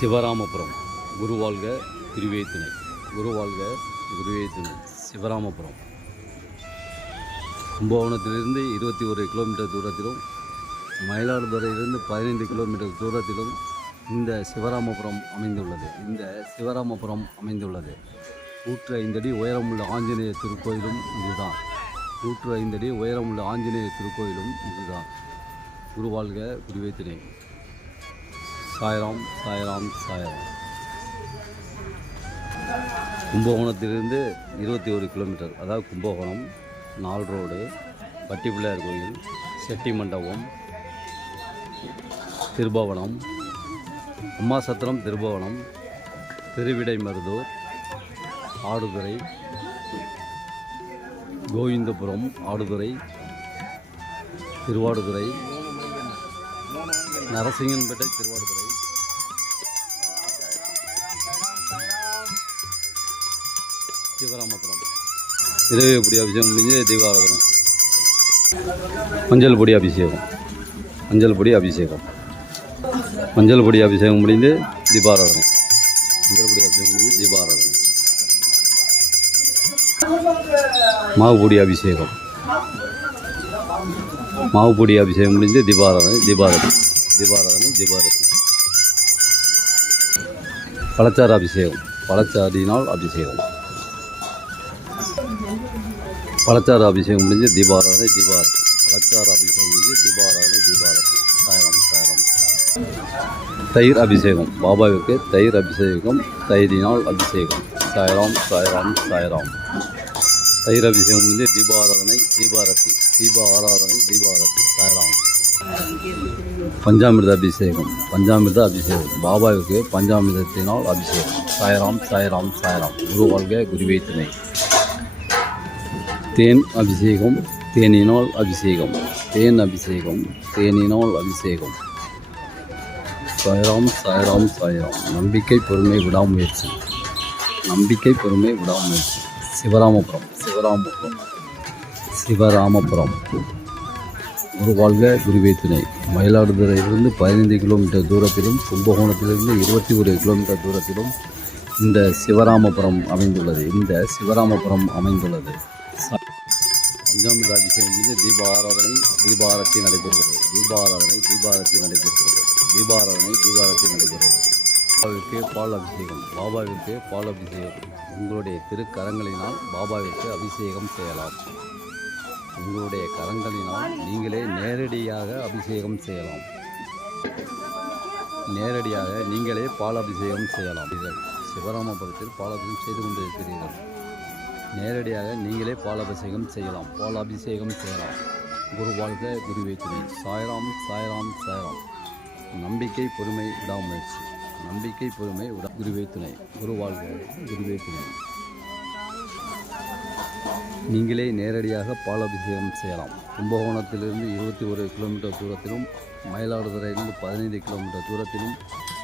சிவராமபுரம் குருவாழ்க குருவே துணை குருவாழ்க குருவே துணை சிவராமபுரம். கும்பகோணத்திலிருந்து இருபத்தி ஒரு கிலோமீட்டர் தூரத்திலும் மயிலாடுதுறையிலிருந்து பதினைந்து கிலோமீட்டர் தூரத்திலும் இந்த சிவராமபுரம் அமைந்துள்ளது. இந்த சிவராமபுரம் அமைந்துள்ளது. நூற்று ஐந்தடி உயரமுள்ள ஆஞ்சநேய திருக்கோயிலும் இதுதான். நூற்று ஐந்தடி உயரமுள்ள ஆஞ்சநேய திருக்கோயிலும் இதுதான். குருவாழ்க குருவே சாய்ராம் சாய்ராம் சாய்ராம். கும்பகோணத்திலிருந்து இருபத்தி ஒரு கிலோமீட்டர் அதாவது கும்பகோணம் நால் ரோடு பட்டிப்பிள்ளையார் கோயில் செட்டி மண்டபம் திருபவனம் அம்மாசத்திரம் திருபவனம் திருவிடை மருதூர் ஆடுதுறை கோவிந்தபுரம் ஆடுதுறை திருவாடுதுறை நரசிங்கன்பேட்டை திருவாடுதுறை. சிவராமபுரம். இரவு பொடி அபிஷேகம் முடிஞ்சு தீபாராதனை. மஞ்சள் பொடி அபிஷேகம். மஞ்சள் பொடி அபிஷேகம். மஞ்சள் பொடி அபிஷேகம் முடிந்து தீபாராதனை. மஞ்சள் பொடி அபிஷேகம் முடிந்து தீபாராதனை. மாவு பொடி அபிஷேகம். மாவு பொடி அபிஷேகம் முடிந்து தீபாராதனை. தீபாராதனை. தீபாராதனை தீபாரதி பழச்சாறு அபிஷேகம் பழச்சாரினால் அபிஷேகம். பழச்சாறு அபிஷேகம் முடிஞ்சு தீபாராதனை தீபாரதி பழச்சாறு அபிஷேகம் முடிஞ்சு தீபாராதனை தீபாரதி சாயரம் சாயரம் தயிர் அபிஷேகம் பாபாவிற்கு தயிர் அபிஷேகம் தயிரினால் அபிஷேகம். சாயராம் சாயராம் சாயராம். தயிர் அபிஷேகம் முடிஞ்சு தீபாராதனை தீபாரதி தீப ஆராதனை தீபாரதி சாயராம். பஞ்சாமிர்த அபிஷேகம் பஞ்சாமிர்த அபிஷேகம். பாபாவுக்கு பஞ்சாமிர்தத்தினால் அபிஷேகம். சாயராம் சாயராம் சாயராம். குரு வாழ்க குருவே துணை தேன் அபிஷேகம் தேனினால் அபிஷேகம். தேன் அபிஷேகம் தேனினால் அபிஷேகம். சாயராம் சாயராம் சாயராம். நம்பிக்கை பொறுமை விடாமுயற்சி. நம்பிக்கை பொறுமை விடாமுயற்சி. சிவராமபுரம். சிவராமபுரம். சிவராமபுரம். வாழ்க குருவே துணை மயிலாடுதுறையிலிருந்து பதினைந்து கிலோமீட்டர் தூரத்திலும் கும்பகோணத்திலிருந்து இருபத்தி ஒரு கிலோமீட்டர் தூரத்திலும் இந்த சிவராமபுரம் அமைந்துள்ளது. இந்த சிவராமபுரம் அமைந்துள்ளது. ச- பஞ்சாமிர்த அபிஷேகம் முடிந்து தீப ஆராதனை தீபாரத்தி நடைபெறுகிறது. தீபாராதனை தீபாரத்தி நடைபெறுகிறது. தீபாராதனை தீபாரத்தி நடைபெறுகிறது. பாபாவிற்கு பால் அபிஷேகம் பாபாவிற்கு பால் அபிஷேகம். உங்களுடைய திருக்கரங்களினால் பாபாவிற்கு அபிஷேகம் செய்யலாம். உங்களுடைய கரங்களினால் நீங்களே நேரடியாக அபிஷேகம் செய்யலாம். நேரடியாக நீங்களே பால் அபிஷேகம் செய்யலாம். இது சிவராமபுரத்தில் பால் அபிஷேகம் செய்து கொண்டிருக்கிறீர்கள். நேரடியாக நீங்களே பால் அபிஷேகம் செய்யலாம். பால் அபிஷேகம் செய்யலாம். குரு வாழ்க குருவே துணை சாய்ராம் சாய்ராம் சாய்ராம். நம்பிக்கை பொறுமை விடாமுயற்சி. நம்பிக்கை பொறுமை விடா குருவே துணை குரு வாழ்க குருவே துணை நீங்களே நேரடியாக பாலாபிஷேகம் செய்யலாம். கும்பகோணத்திலிருந்து இருபத்தி ஒரு கிலோமீட்டர் தூரத்திலும் மயிலாடுதுறையிலிருந்து பதினைந்து கிலோமீட்டர் தூரத்திலும்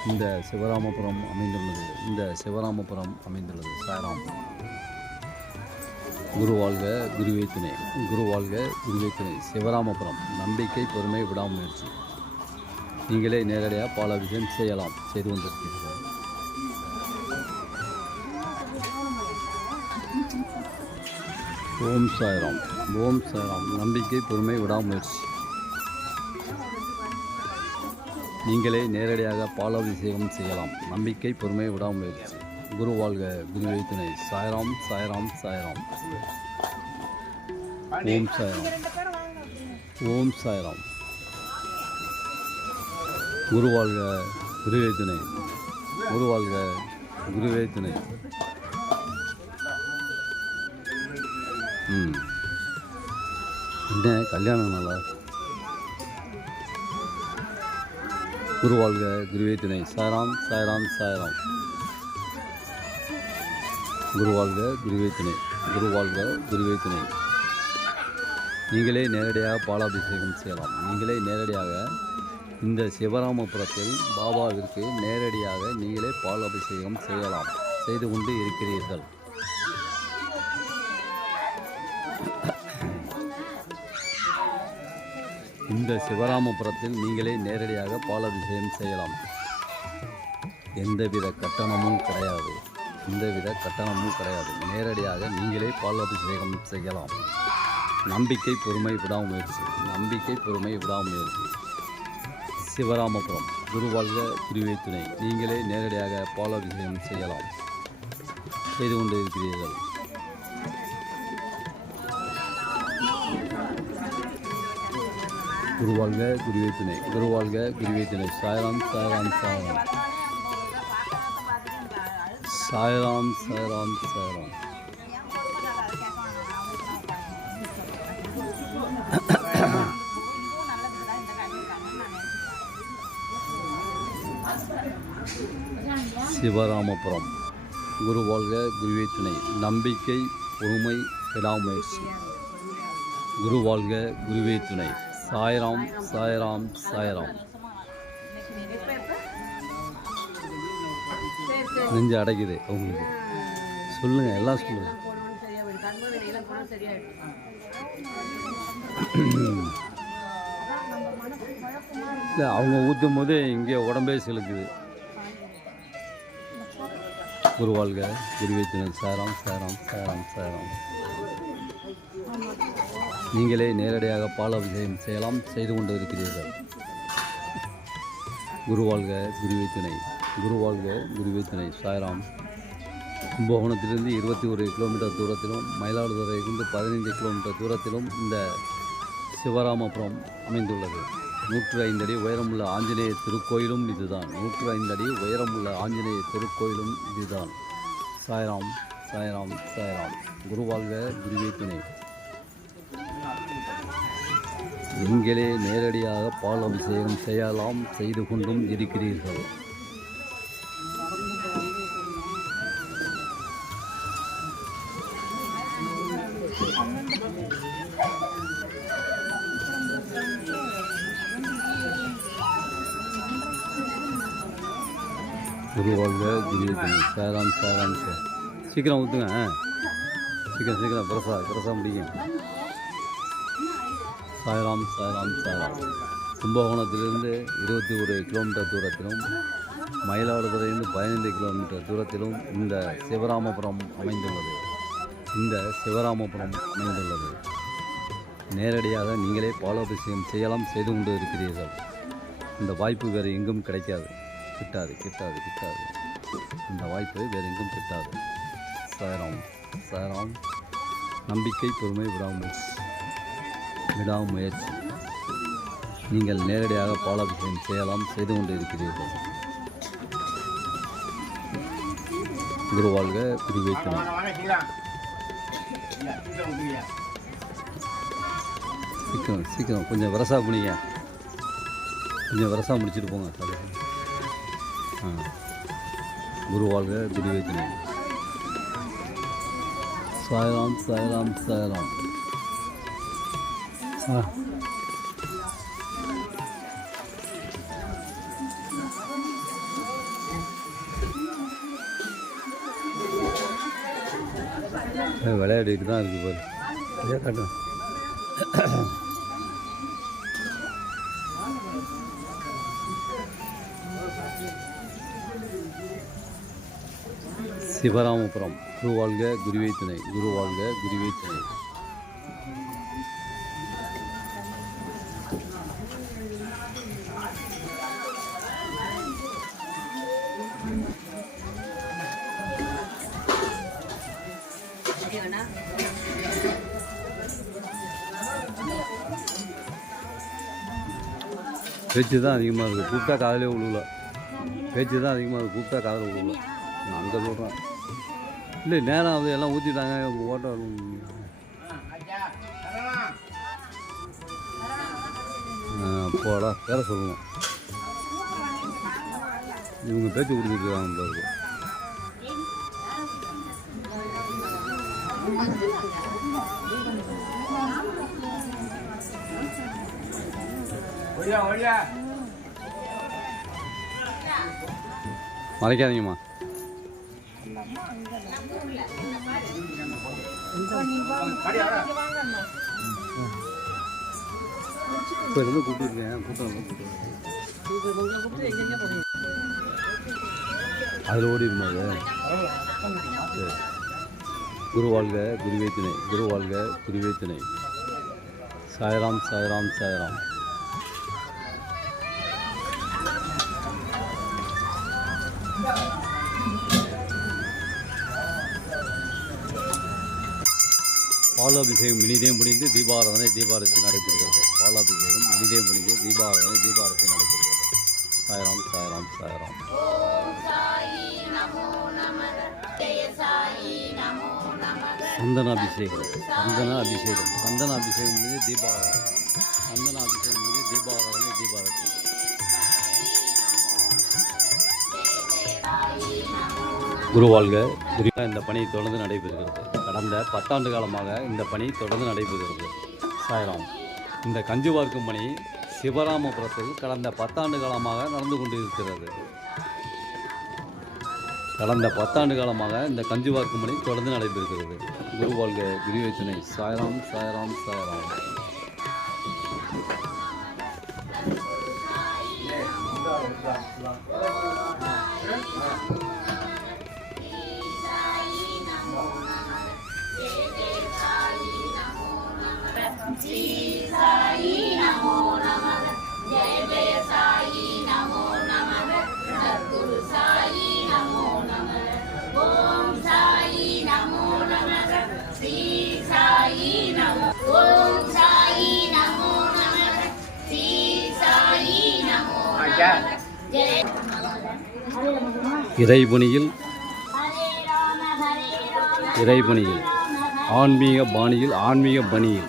இந்த சிவராமபுரம் அமைந்துள்ளது. இந்த சிவராமபுரம் அமைந்துள்ளது. சாய்ராம். குரு வாழ்க குருவே துணை குரு வாழ்க குருவே துணை சிவராமபுரம். நம்பிக்கை பொறுமை விடாமுயற்சி. நீங்களே நேரடியாக பாலாபிஷேகம் செய்யலாம். செய்து கொண்டிருக்கிறீர்கள். ஓம் சாய்ராம். ஓம் சாய்ராம். நம்பிக்கை பொறுமை விடாமுயற்சி. நீங்களே நேரடியாக பாலாபிஷேகம் செய்யலாம். நம்பிக்கை பொறுமை விடாமுயற்சி. குரு வாழ்க குருவை துணை சாய்ராம் சாய்ராம் சாய்ராம். ஓம் சாய்ராம். ஓம் சாய்ராம். குரு வாழ்க குருவே துணை குரு வாழ்க குருவே துணை ம். என்ன கல்யாணம் நல்லா குருவாழ்க குருவே துணை. சாயராம் சாய்ராம் சாய்ராம். குரு வாழ்க குருவே துணை. குரு குருவே துணை. நீங்களே நேரடியாக பாலாபிஷேகம் செய்யலாம். நீங்களே நேரடியாக இந்த சிவராமபுரத்தில் பாபாவிற்கு நேரடியாக நீங்களே பால் அபிஷேகம் செய்யலாம். செய்து கொண்டு இருக்கிறீர்கள். இந்த சிவராமபுரத்தில் நீங்களே நேரடியாக பாலபிஷேகம் செய்யலாம். எந்தவித கட்டணமும் கிடையாது. எந்தவித கட்டணமும் கிடையாது. நேரடியாக நீங்களே பாலபிஷேகம் செய்யலாம். நம்பிக்கை பொறுமை விடாமுயற்சி. நம்பிக்கை பொறுமை விடாமுயற்சி. சிவராமபுரம் குருவாழ்க குருவே துணை. நீங்களே நேரடியாக பாலபிஷேகம் செய்யலாம். செய்து கொண்டு குருவாழ்க குருவே துணை. குருவாழ்க குருவே துணை. சாயராம் சாயராம் சாயராம். சாயராம் சாயராம் சாயராம். சிவராமபுரம். குரு வாழ்க குருவே துணை. நம்பிக்கை பொறுமை விடாமுயற்சி குரு வாழ்க குருவே துணை. சாய்ராம் சாய்ராம் சாய்ராம். நெஞ்சு அடைக்குது அவங்களுக்கு சொல்லுங்க எல்லாம் சொல்லுங்க. இல்லை அவங்க ஊற்றும் போது இங்கே உடம்பே செலுக்குது. குரு வாழ்க தினம் துணை சாய்ராம் சாராம் சாய்ராம். நீங்களே நேரடியாக பால் அபிஷேகம் செய்யலாம் செய்து கொண்டு இருக்கிறீர்கள் குருவை துணை. குருவாழ்க குருவை துணை. சாய்ராம். கும்பகோணத்திலிருந்து இருபத்தி ஒரு கிலோமீட்டர் தூரத்திலும் மயிலாடுதுறையிலிருந்து பதினைந்து கிலோமீட்டர் தூரத்திலும் இந்த சிவராமபுரம் அமைந்துள்ளது. நூற்று அடி உயரமுள்ள ஆஞ்சநேய திருக்கோயிலும் இதுதான். நூற்று அடி உயரமுள்ள ஆஞ்சநேய திருக்கோயிலும் இதுதான். சாய்ராம் சாய்ராம் சாய்ராம். குருவாழ்க குருவே துணை. நீங்களே நேரடியாக பால் அபிஷேகம் செய்யலாம் செய்து கொண்டும் இருக்கிறீர்கள். குருவாழ்க குருவே துணை சார் சீக்கிரம் ஊற்றுங்க சீக்கிரம் சீக்கிரம் பிரசா பிரசா முடியும் சாய்ராம் சாய்ராம் சாய்ராம் கும்பகோணத்திலிருந்து இருபத்தி ஒரு கிலோமீட்டர் தூரத்திலும் மயிலாடுதுறையிலிருந்து பதினைந்து கிலோமீட்டர் தூரத்திலும் இந்த சிவராமபுரம் அமைந்துள்ளது. இந்த சிவராமபுரம் அமைந்துள்ளது. நேரடியாக நீங்களே பாலாபிஷேகம் செய்யலாம் செய்து கொண்டு இருக்கிறீர்கள். இந்த வாய்ப்பு வேறு எங்கும் கிடைக்காது. கிட்டாது கிட்டாது கிட்டாது. இந்த வாய்ப்பு வேறு எங்கும் கிட்டாது. சாய்ராம் சாய்ராம். நம்பிக்கை பொறுமை விடாமல். விடாமுயற்சி நீங்கள் நேரடியாக பாலாபிஷேகம் செய்யலாம் செய்து கொண்டு இருக்கிறீர்கள். குருவாழ்க குருவே சீக்கிரம் சீக்கிரம். கொஞ்சம் விரசா பண்ணிங்க கொஞ்சம் விரசா முடிச்சுட்டு போங்க தலை ஆ. குருவாழ்க குருவே துணை சாயராம் சாயராம் சாயராம் விளையாடிட்டு தான் இருக்கு பாரு. அதே காட்டும் சிவராமபுரம் குரு வாழ்க குருவே துணை குரு வாழ்க குருவே துணை. பேச்சு தான் அதிகமாக இருக்குது கூப்பிட்டா காதலே விழுல பேச்சு தான் அதிகமாக இருக்குது கூப்பிட்டா காதல விழுல நான் அங்கே சொல்கிறேன் இல்லை நேரம் அது எல்லாம் ஊற்றிட்டாங்க ஓட்ட போடா. வேற சொல்லுவோம் இவங்க பேச்சு கொடுத்துட்டு இருக்காங்க பாருங்க மறைக்காதீங்கம்மா இப்போ இருந்து கூப்பிட்டுருக்கேன் கூட்டம் கூப்பிட்டு அதில் ஓடி இருமாது குரு வாழ்க குருவே துணை. குரு வாழ்க குருவே துணை. சாய்ராம் சாய்ராம் சாய்ராம். பாலாபிஷேகம் இனிதே முடிந்து தீபாராதனை தீபாரத்தை நடைபெறுகிறது. பாலாபிஷேகம் இனிதே முடிந்து தீபாராதனை தீபாரத்தை நடைபெறுகிறது. சாய்ராம் சாய்ராம் சாய்ராம். சந்தன அபிஷேகம் சந்தன அபிஷேகம் சந்தன அபிஷேகம் முடிந்து தீபாராதனை. சந்தன அபிஷேகம் முடிந்து தீபாராதனை தீபாரத்தி குருவாழ்க இந்த பணி தொடர்ந்து நடைபெறுகிறது. கடந்த பத்தாண்டு காலமாக இந்த பணி தொடர்ந்து நடைபெறுகிறது. சாயராம் இந்த கஞ்சி பார்க்கும் பணி சிவராமபுரத்தில் கடந்த பத்தாண்டு காலமாக நடந்து கொண்டு இருக்கிறது கடந்த பத்தாண்டு காலமாக இந்த கஞ்சி பார்க்கும் பணி தொடர்ந்து நடைபெறுகிறது. குருவாழ்க குருவேச்சனை சாய்ராம் சாயராம் சாயராம். ஓம் இறைபணியில் இறைபணியில் ஆன்மீக பாணியில் ஆன்மீக பணியில்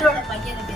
ஹரே கிருஷ்ண பையனுக்கு